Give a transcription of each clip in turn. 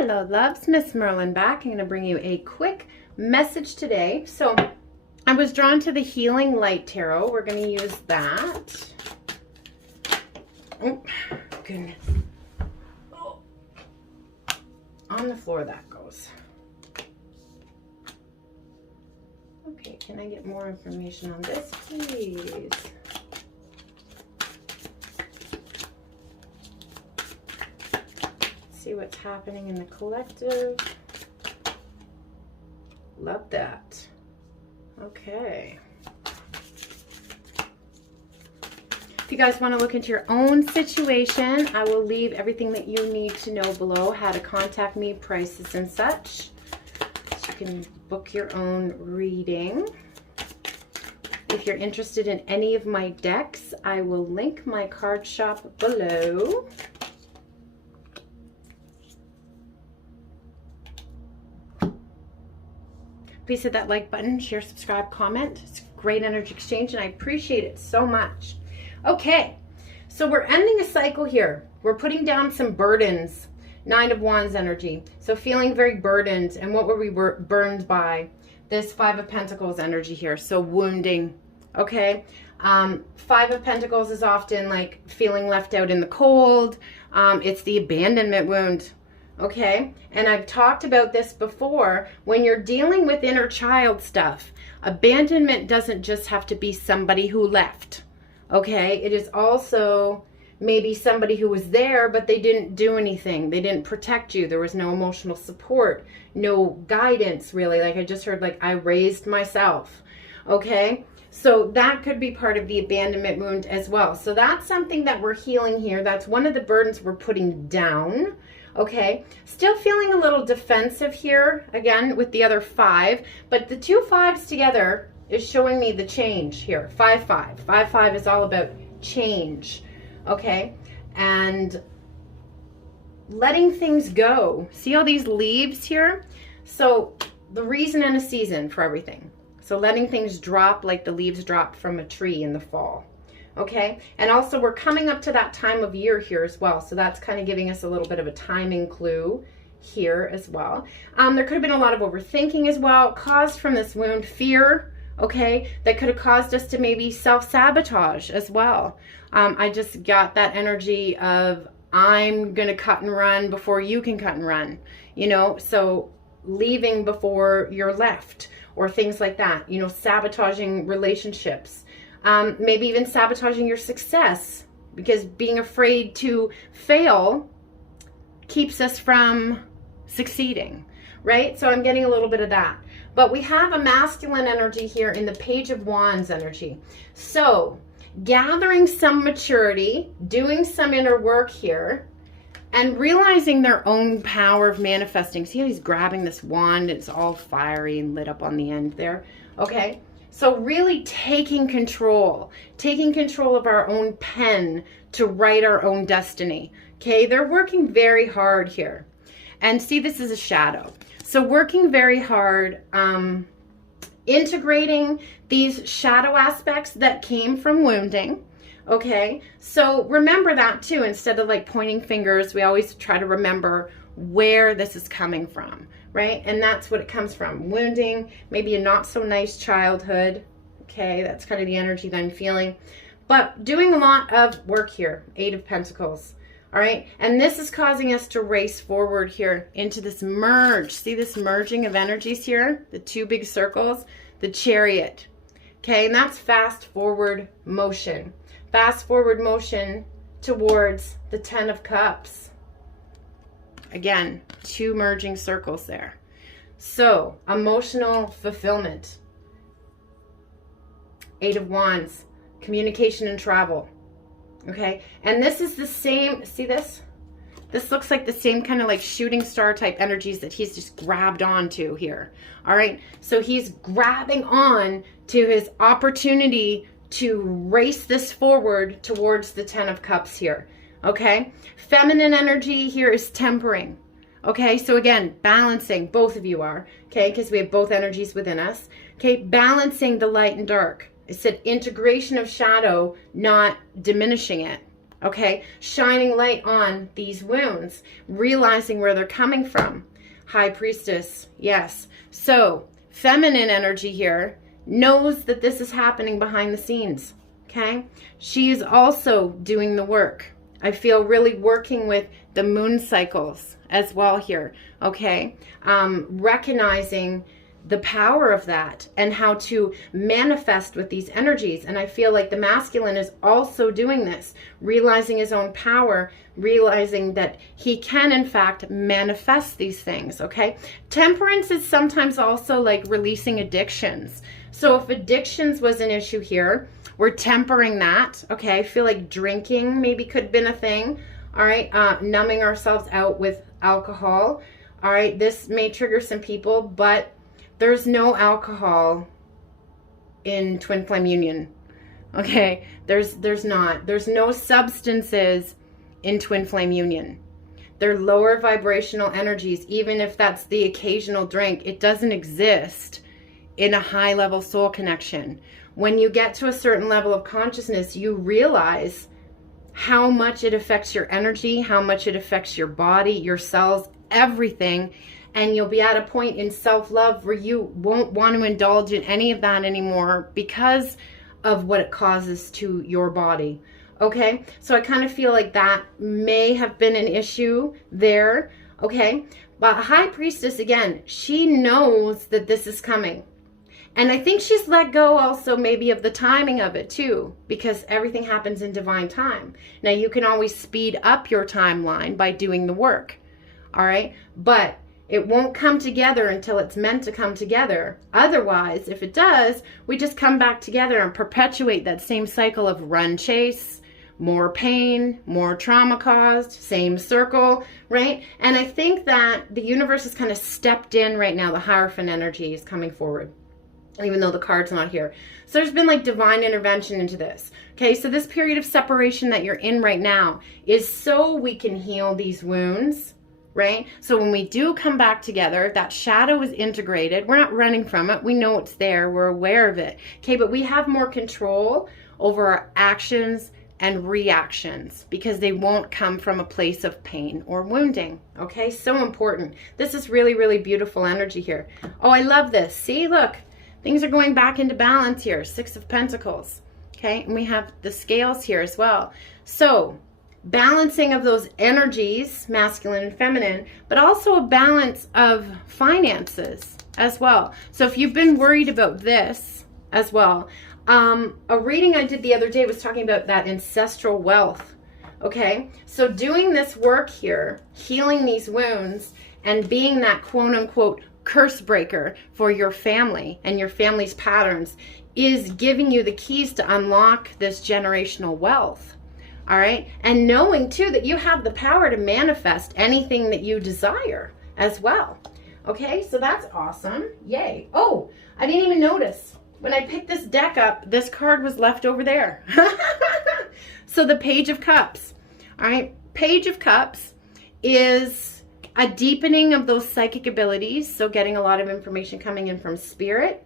Hello loves, MsMerlin back. I'm going to bring you a quick message today. So I was drawn to the Healing Light Tarot. We're going to use that. Oh, goodness. Oh. On the floor that goes. Okay, can I get more information on this, please? See what's happening in the collective. Love that. Okay. If you guys want to look into your own situation, I will leave everything that you need to know below, how to contact me, prices and such. So you can book your own reading. If you're interested in any of my decks, I will link my card shop below. Please hit that like button, share, subscribe, comment. It's a great energy exchange and I appreciate it so much. Okay, so we're ending a cycle here. We're putting down some burdens. 9 of Wands energy. So feeling very burdened. And what were we burned by? This 5 of Pentacles energy here. So wounding. Okay. 5 of Pentacles is often like feeling left out in the cold. It's the abandonment wound. Okay, and I've talked about this before. When you're dealing with inner child stuff, abandonment doesn't just have to be somebody who left. Okay, it is also maybe somebody who was there, but they didn't do anything. They didn't protect you. There was no emotional support, no guidance really. Like I just heard, like I raised myself. Okay, so that could be part of the abandonment wound as well. So that's something that we're healing here. That's one of the burdens we're putting down. Okay, still feeling a little defensive here, again, with the other 5, but the 2 5s together is showing me the change here. 5 5. 5 5 is all about change, okay, and letting things go. See all these leaves here? So the reason and a season for everything. So letting things drop like the leaves drop from a tree in the fall. Okay, and also we're coming up to that time of year here as well, so that's kind of giving us a little bit of a timing clue here as well. There could have been a lot of overthinking as well, caused from this wound, fear, okay, that could have caused us to maybe self-sabotage as well. I just got that energy of I'm gonna cut and run before you can cut and run, you know, so leaving before you're left or things like that, you know, sabotaging relationships. Maybe even sabotaging your success, because being afraid to fail keeps us from succeeding, right? So I'm getting a little bit of that. But we have a masculine energy here in the Page of Wands energy. So gathering some maturity, doing some inner work here, and realizing their own power of manifesting. See how he's grabbing this wand? It's all fiery and lit up on the end there. Okay. So really taking control of our own pen to write our own destiny. Okay, they're working very hard here. And see, this is a shadow. So working very hard, integrating these shadow aspects that came from wounding. Okay, so remember that too. Instead of like pointing fingers, we always try to remember where this is coming from. Right? And that's what it comes from. Wounding, maybe a not so nice childhood. Okay, that's kind of the energy that I'm feeling. But doing a lot of work here. 8 of Pentacles. All right, and this is causing us to race forward here into this merge. See this merging of energies here? The 2 big circles, the Chariot. Okay, and that's fast forward motion. Fast forward motion towards the 10 of Cups. Again, 2 merging circles there. So, emotional fulfillment. 8 of Wands, communication and travel. Okay, and this is the same, see this? This looks like the same kind of like shooting star type energies that he's just grabbed onto here. All right, so he's grabbing on to his opportunity to race this forward towards the 10 of Cups here. Okay, feminine energy here is tempering. Okay, so again, balancing, both of you are, okay, because we have both energies within us. Okay, balancing the light and dark. It said integration of shadow, not diminishing it. Okay, shining light on these wounds, realizing where they're coming from. High Priestess, yes. So, feminine energy here knows that this is happening behind the scenes. Okay, she is also doing the work. I feel really working with the moon cycles as well here. Okay, recognizing the power of that and how to manifest with these energies. And I feel like the masculine is also doing this, realizing his own power, realizing that he can in fact manifest these things. Okay, temperance is sometimes also like releasing addictions. So if addictions was an issue here, we're tempering that. Okay, I feel like drinking maybe could have been a thing. All right, numbing ourselves out with alcohol. All right, this may trigger some people, but there's no alcohol in twin flame union. Okay, there's not. There's no substances in twin flame union. They're lower vibrational energies. Even if that's the occasional drink, it doesn't exist in a high level soul connection. When you get to a certain level of consciousness, you realize how much it affects your energy, how much it affects your body, your cells, everything. And you'll be at a point in self-love where you won't want to indulge in any of that anymore because of what it causes to your body. Okay, so I kind of feel like that may have been an issue there. Okay, but High Priestess, again, she knows that this is coming. And I think she's let go also maybe of the timing of it too, because everything happens in divine time. Now you can always speed up your timeline by doing the work. All right, but it won't come together until it's meant to come together. Otherwise, if it does, we just come back together and perpetuate that same cycle of run, chase, more pain, more trauma caused, same circle, right? And I think that the universe has kind of stepped in right now. The Hierophant energy is coming forward, even though the card's not here. So there's been like divine intervention into this. Okay, so this period of separation that you're in right now is so we can heal these wounds, right? So when we do come back together, that shadow is integrated. We're not running from it. We know it's there. We're aware of it. Okay, but we have more control over our actions and reactions because they won't come from a place of pain or wounding. Okay, so important. This is really, really beautiful energy here. Oh, I love this. See, look, things are going back into balance here. 6 of Pentacles. Okay, and we have the scales here as well. So balancing of those energies, masculine and feminine, but also a balance of finances as well. So if you've been worried about this as well, a reading I did the other day was talking about that ancestral wealth. Okay, so doing this work here, healing these wounds and being that quote unquote curse breaker for your family and your family's patterns is giving you the keys to unlock this generational wealth. All right, and knowing too that you have the power to manifest anything that you desire as well. Okay, so that's awesome. Yay. Oh, I didn't even notice when I picked this deck up, this card was left over there. So the Page of Cups. All right, Page of Cups is a deepening of those psychic abilities, so getting a lot of information coming in from spirit.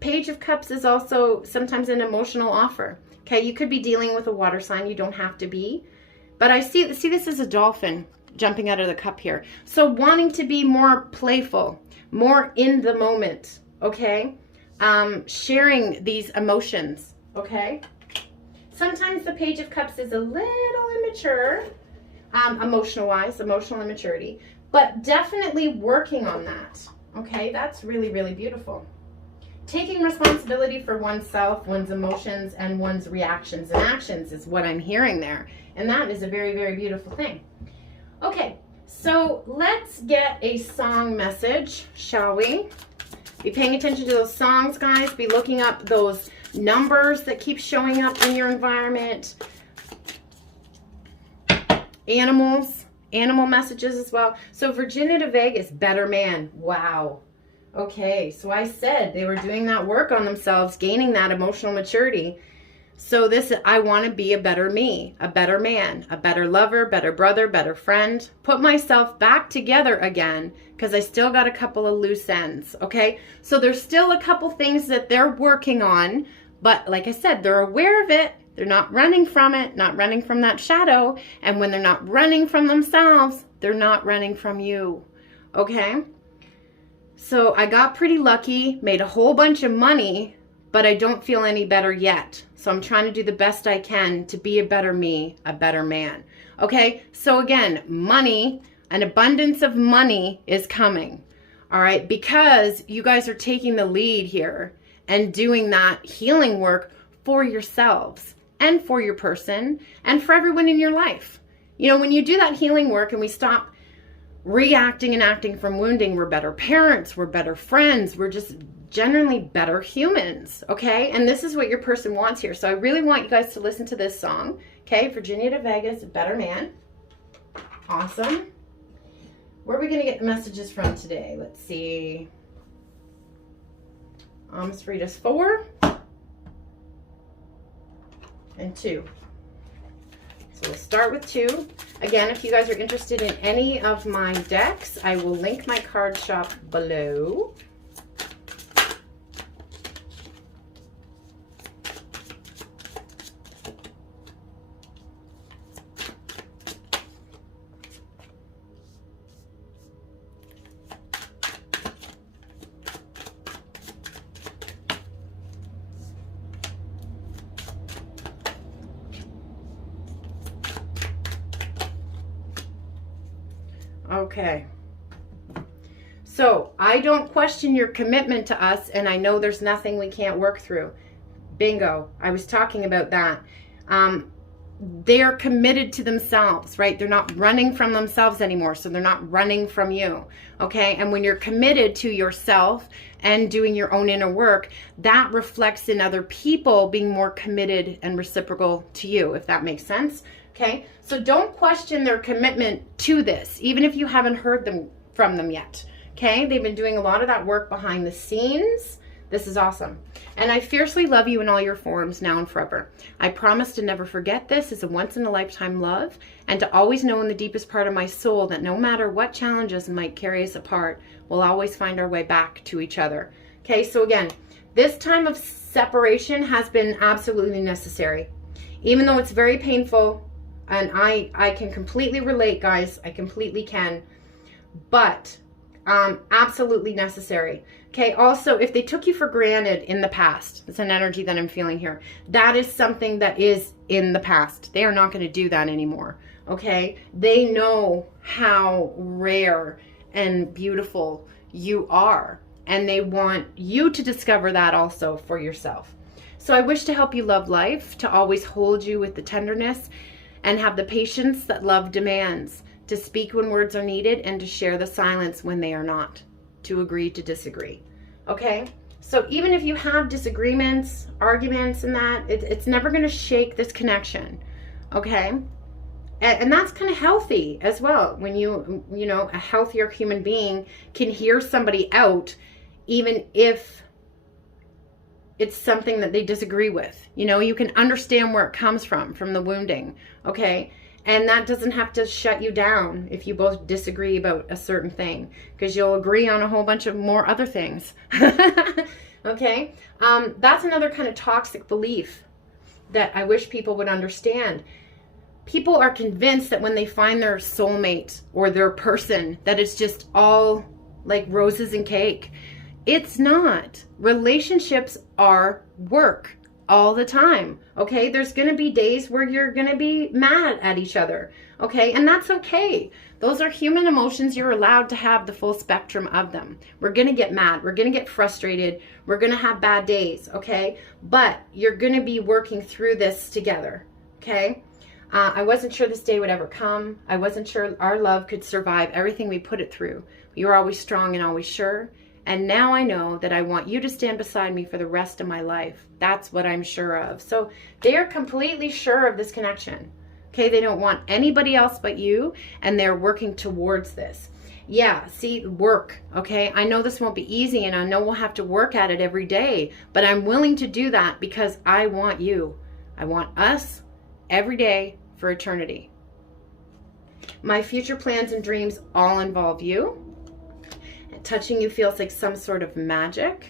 Page of Cups is also sometimes an emotional offer. Okay, you could be dealing with a water sign. You don't have to be. But I see this as a dolphin jumping out of the cup here. So wanting to be more playful, more in the moment, okay? Sharing these emotions, okay? Sometimes the Page of Cups is a little immature, emotional-wise, emotional immaturity, but definitely working on that, okay? That's really, really beautiful. Taking responsibility for oneself, one's emotions, and one's reactions and actions is what I'm hearing there. And that is a very, very beautiful thing. Okay, so let's get a song message, shall we? Be paying attention to those songs, guys. Be looking up those numbers that keep showing up in your environment. Animal messages as well. So Virginia to Vegas, better man. Wow. Okay, so I said they were doing that work on themselves, gaining that emotional maturity. So this, I want to be a better me, a better man, a better lover, better brother, better friend. Put myself back together again because I still got a couple of loose ends, okay? So there's still a couple things that they're working on, but like I said, they're aware of it. They're not running from it, not running from that shadow. And when they're not running from themselves, they're not running from you. Okay? So I got pretty lucky, made a whole bunch of money, but I don't feel any better yet. So I'm trying to do the best I can to be a better me, a better man. Okay? So again, money, an abundance of money is coming. All right? Because you guys are taking the lead here and doing that healing work for yourselves and for your person and for everyone in your life. You know, when you do that healing work and we stop reacting and acting from wounding, we're better parents, we're better friends, we're just generally better humans, okay? And this is what your person wants here. So I really want you guys to listen to this song, okay? Virginia de Vega's Better Man. Awesome. Where are we going to get the messages from today? Let's see. Let's read us 4 and 2. So we'll start with 2. Again, if you guys are interested in any of my decks, I will link my card shop below. Okay. So I don't question your commitment to us, and I know there's nothing we can't work through. Bingo. I was talking about that. They're committed to themselves, right? They're not running from themselves anymore, so they're not running from you, okay? And when you're committed to yourself and doing your own inner work, that reflects in other people being more committed and reciprocal to you, if that makes sense, okay? So don't question their commitment to this, even if you haven't heard from them yet, okay? They've been doing a lot of that work behind the scenes. This is awesome. And I fiercely love you in all your forms now and forever. I promise to never forget this as a once-in-a-lifetime love, and to always know in the deepest part of my soul that no matter what challenges might carry us apart, we'll always find our way back to each other. Okay, so again, this time of separation has been absolutely necessary. Even though it's very painful, and I can completely relate, guys. I completely can. But absolutely necessary. Okay, also, if they took you for granted in the past, it's an energy that I'm feeling here. That is something that is in the past. They are not going to do that anymore. Okay, they know how rare and beautiful you are, and they want you to discover that also for yourself. So I wish to help you love life, to always hold you with the tenderness and have the patience that love demands, to speak when words are needed and to share the silence when they are not, to agree to disagree. Okay? So even if you have disagreements, arguments and that, it's never going to shake this connection. Okay? And that's kind of healthy as well. When you know, a healthier human being can hear somebody out even if it's something that they disagree with. You know, you can understand where it comes from the wounding. Okay? And that doesn't have to shut you down if you both disagree about a certain thing, because you'll agree on a whole bunch of more other things. Okay? That's another kind of toxic belief that I wish people would understand. People are convinced that when they find their soulmate or their person, that it's just all like roses and cake. It's not. Relationships are work. All the time, okay? There's going to be days where you're going to be mad at each other, okay? And that's okay. Those are human emotions. You're allowed to have the full spectrum of them. We're going to get mad. We're going to get frustrated. We're going to have bad days, okay? But you're going to be working through this together, okay? I wasn't sure this day would ever come. I wasn't sure our love could survive everything we put it through. You were always strong and always sure. And now I know that I want you to stand beside me for the rest of my life. That's what I'm sure of. So they are completely sure of this connection. Okay, they don't want anybody else but you, and they're working towards this. Yeah, see, work, okay? I know this won't be easy, and I know we'll have to work at it every day, but I'm willing to do that because I want you. I want us every day for eternity. My future plans and dreams all involve you. Touching you feels like some sort of magic.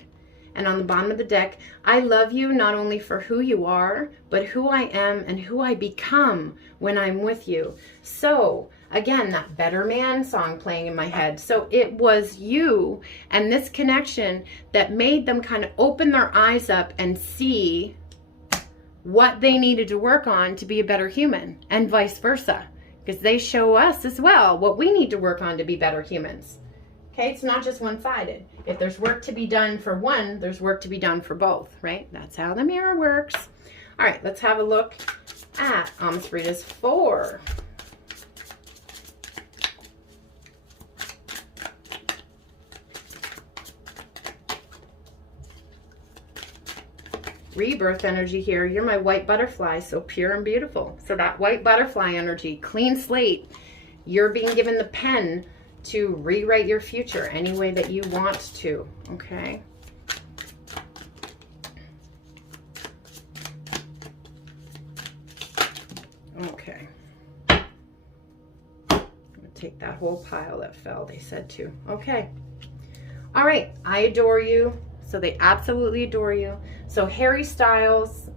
And on the bottom of the deck, I love you not only for who you are, but who I am and who I become when I'm with you. So again, that Better Man song playing in my head. So it was you and this connection that made them kind of open their eyes up and see what they needed to work on to be a better human, and vice versa, because they show us as well what we need to work on to be better humans. Okay, it's not just one-sided. If there's work to be done for one, there's work to be done for both, right? That's how the mirror works. All right, let's have a look at MsMerlin's 4. Rebirth energy here. You're my white butterfly, so pure and beautiful. So that white butterfly energy, clean slate. You're being given the pen to rewrite your future any way that you want to, okay? Okay. I'm gonna take that whole pile that fell, they said to. Okay. All right, I adore you. So they absolutely adore you. So Harry Styles,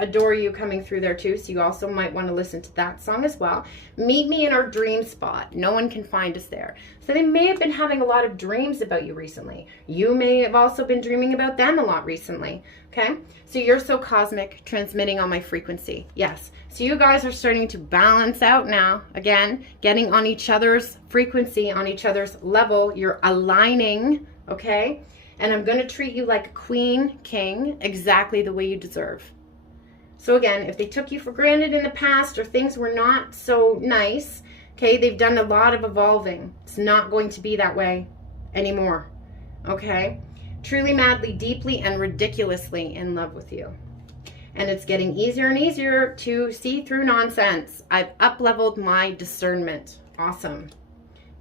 adore you coming through there too. So you also might want to listen to that song as well. Meet me in our dream spot. No one can find us there. So they may have been having a lot of dreams about you recently. You may have also been dreaming about them a lot recently. Okay. So you're so cosmic, transmitting on my frequency. Yes. So you guys are starting to balance out now. Again, getting on each other's frequency, on each other's level. You're aligning. Okay. And I'm going to treat you like a queen, king, exactly the way you deserve. So again, if they took you for granted in the past or things were not so nice, okay, they've done a lot of evolving. It's not going to be that way anymore, okay? Truly, madly, deeply, and ridiculously in love with you. And it's getting easier and easier to see through nonsense. I've up-leveled my discernment. Awesome.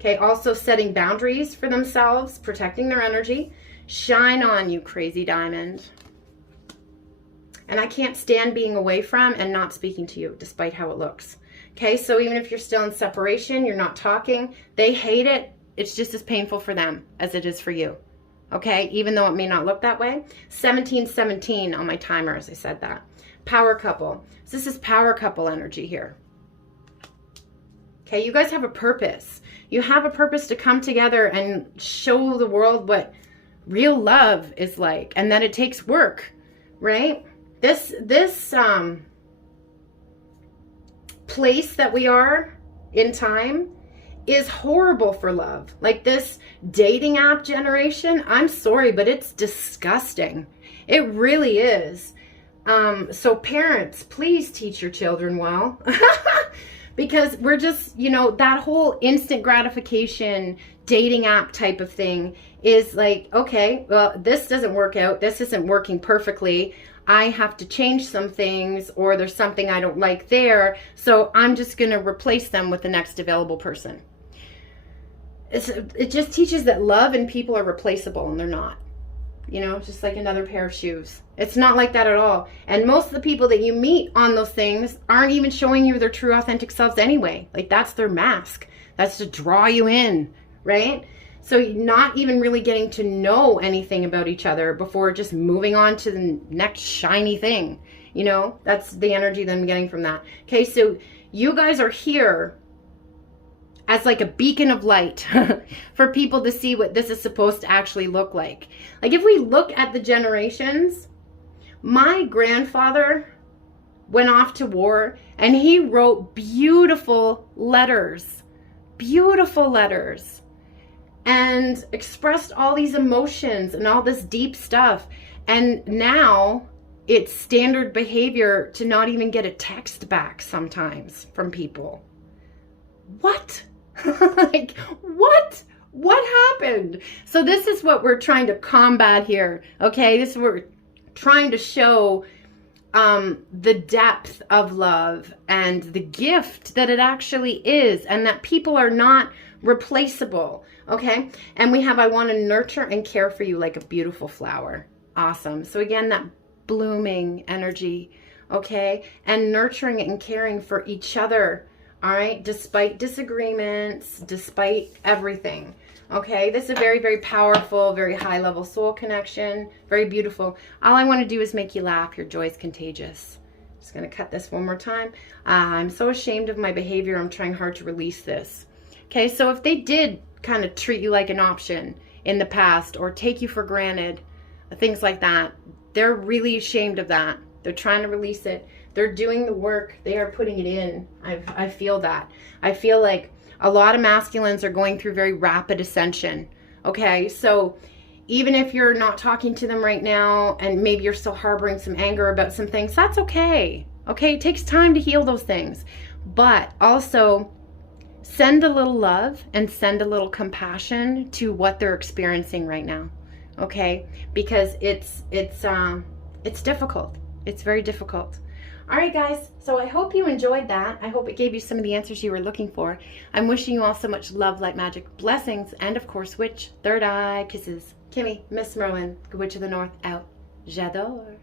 Okay, also setting boundaries for themselves, protecting their energy. Shine on, you crazy diamond. And I can't stand being away from and not speaking to you, despite how it looks. Okay, so even if you're still in separation, you're not talking, they hate it. It's just as painful for them as it is for you. Okay, even though it may not look that way. 1717 on my timer as I said that. Power couple. So this is power couple energy here. Okay, you guys have a purpose. You have a purpose to come together and show the world what real love is like, and that it takes work, right? This place that we are in time is horrible for love. Like this dating app generation, I'm sorry, but it's disgusting. It really is. So parents, please teach your children well. Because we're just, you know, that whole instant gratification dating app type of thing is like, okay, well, this doesn't work out. This isn't working perfectly. I have to change some things, or there's something I don't like there. So I'm just going to replace them with the next available person. It just teaches that love and people are replaceable, and they're not. You know, just like another pair of shoes. It's not like that at all. And most of the people that you meet on those things aren't even showing you their true authentic selves anyway. Like that's their mask. That's to draw you in, right? So you're not even really getting to know anything about each other before just moving on to the next shiny thing. You know, that's the energy that I'm getting from that. Okay, so you guys are here as like a beacon of light for people to see what this is supposed to actually look like. Like if we look at the generations, my grandfather went off to war and he wrote beautiful letters, and expressed all these emotions and all this deep stuff. And now it's standard behavior to not even get a text back sometimes from people. What? Like, what happened? So this is what we're trying to combat here. Okay, this is what we're trying to show, the depth of love and the gift that it actually is, and that people are not replaceable. Okay, and we have, I want to nurture and care for you like a beautiful flower. Awesome. So again, that blooming energy. Okay, and nurturing and caring for each other. All right, despite disagreements, despite everything. Okay, this is a very, very powerful, very high level soul connection. Very beautiful. All I want to do is make you laugh. Your joy is contagious. Just going to cut this one more time. I'm so ashamed of my behavior. I'm trying hard to release this. Okay, so if they did kind of treat you like an option in the past or take you for granted, things like that, they're really ashamed of that. They're trying to release it. They're doing the work. They are putting it in. I feel that. I feel like a lot of masculines are going through very rapid ascension. Okay, so even if you're not talking to them right now and maybe you're still harboring some anger about some things, that's okay. Okay, it takes time to heal those things. But also send a little love and send a little compassion to what they're experiencing right now. Okay, because it's difficult. It's very difficult. All right, guys, so I hope you enjoyed that. I hope it gave you some of the answers you were looking for. I'm wishing you all so much love, light, magic, blessings, and of course, witch, third eye, kisses. Kimmy, MsMerlin, Good Witch of the North, out. J'adore.